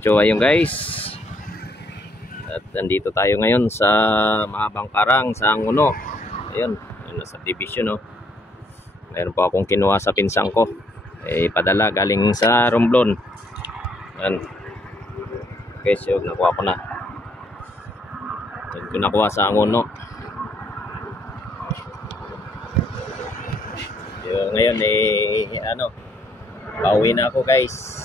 So ayun guys, at nandito tayo ngayon sa Mahabang Karang sa Angono. Ayun, nasa division no. Meron po akong kinuha sa pinsang ko. Padala galing sa Romblon. Ayun. Okay, so nakuha ko na. Ito nakuha sa Angono. So, ngayon pauwi na ako guys.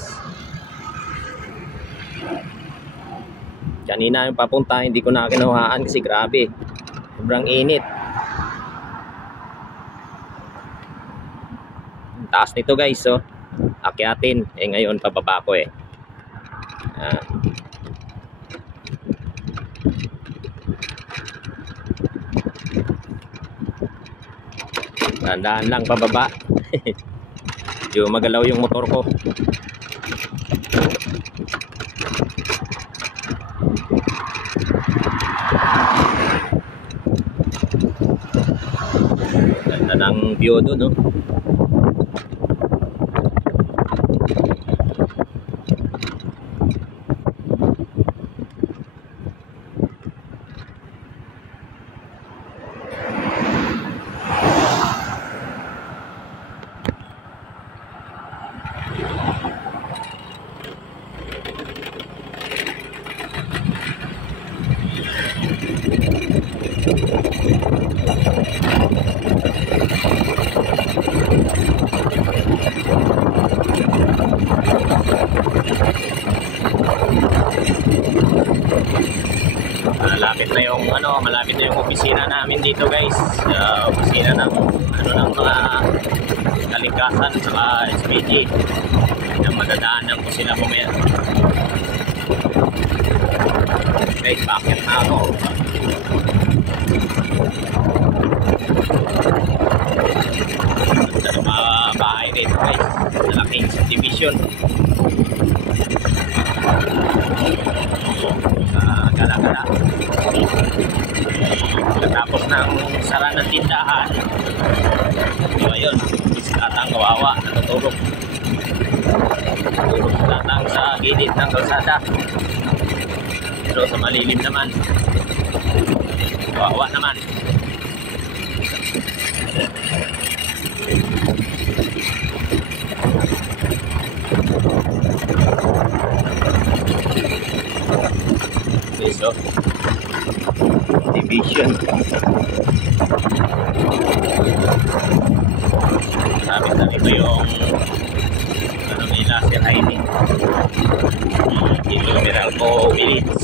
Kanina yung papunta, hindi ko na kinuhaan kasi grabe. Sobrang init. Taas nito guys, so akyatin. Ngayon pababa ko Dahan-dahan lang pababa. Yung magalaw yung motor ko. Ganda ng view doon, no? Malapit na yung opisina namin dito guys. Opisina ng ng mga kalikasan sa SPG. Madadaanan ko sila mamaya. Guys, bakit na ako? Sa mga bahay dito guys, malaking subdivision. Gala-gala. Tapos ng sara ng tindahan. So ayun, tatang kawawa, natutulog. Natutulog tatang sa gilid ng kalsada. Pero sa malilim naman, kawawa naman. Okay, so division. Sabi ko yung nila si Raini. Dito Meralco Village.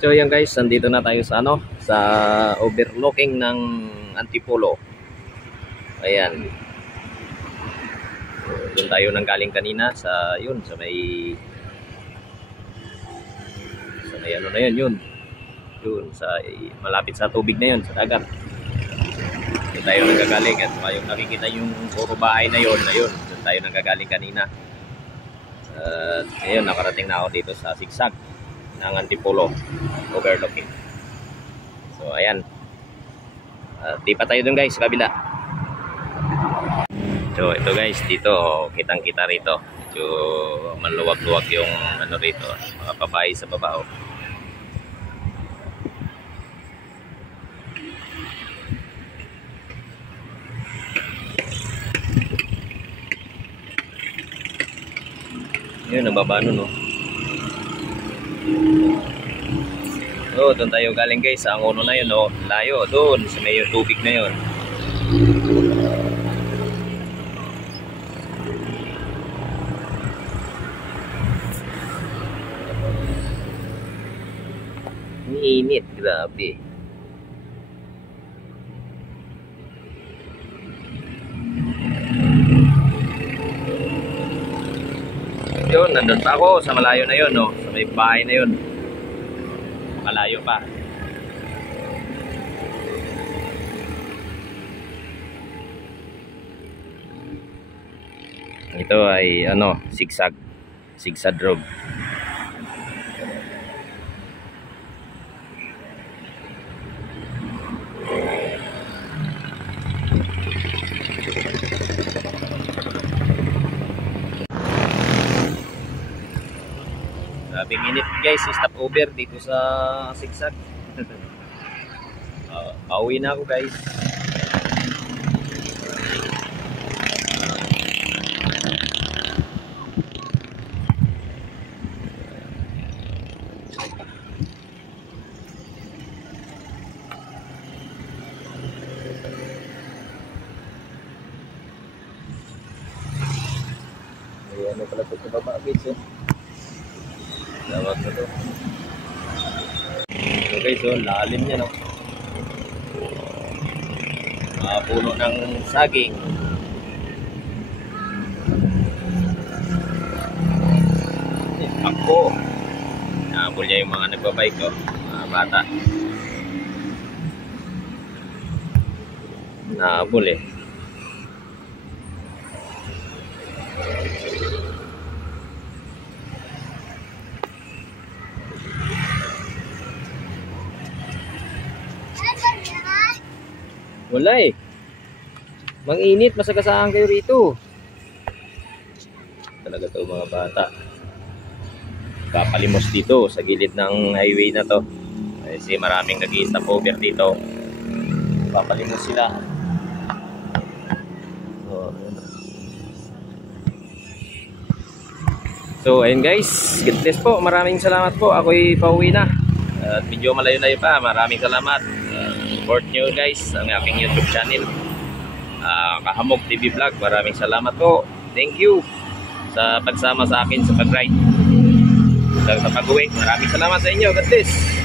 So yan guys, nandito na tayo sa sa overlooking ng Antipolo. Ayan. Doon tayo nang galing kanina sa may na yun. Doon sa malapit sa tubig na yun, sa dagat. Doon tayo nagagaling at yung nakikita yung puro bahay na yun. Doon tayo nagagaling kanina. Ayun, nakarating na ako dito sa sigsag ng Antipolo overlooking. So ayan. Di pa tayo dun guys, sa kabila. So ito guys, dito kitang kita rito. So maluwag-luwag yung rito, mga babae sa baba. Yun, nababa nun, no? So, doon tayo galing guys, sa Angono na yun, no? Layo, doon, sa may tubig na yun. Init, grabe. Yun, nandun pa ako sa malayo na yun, no? Sa may bahay na yun. Malayo pa. Ito ay sigsag road. Grabing init guys, stop over dito sa Sigsag. Pauwi na ako guys. Ano pala ito sa baba guys eh. Lawag na to. So guys oh, lalim niya no. Mga puno ng saging. Ako. Nahabol niya yung mga nagbabike oh. Mga bata. Nahabol eh. Wala eh. Mang-init, masagasaan kayo rito. Talaga to mga bata. Kapalimos dito sa gilid ng highway na to. Kasi maraming nag-i-stop over dito. Papalimos sila. So ayun guys, God bless po. Maraming salamat po. Ako'y pauwi na. At medyo malayo-layo pa. Maraming salamat. Support nyo guys ang aking YouTube channel. Kahamog TV Vlog. Maraming salamat po. Thank you sa pagsama sa akin sa pag-ride. Sa pag-uwi. Maraming salamat sa inyo. God bless.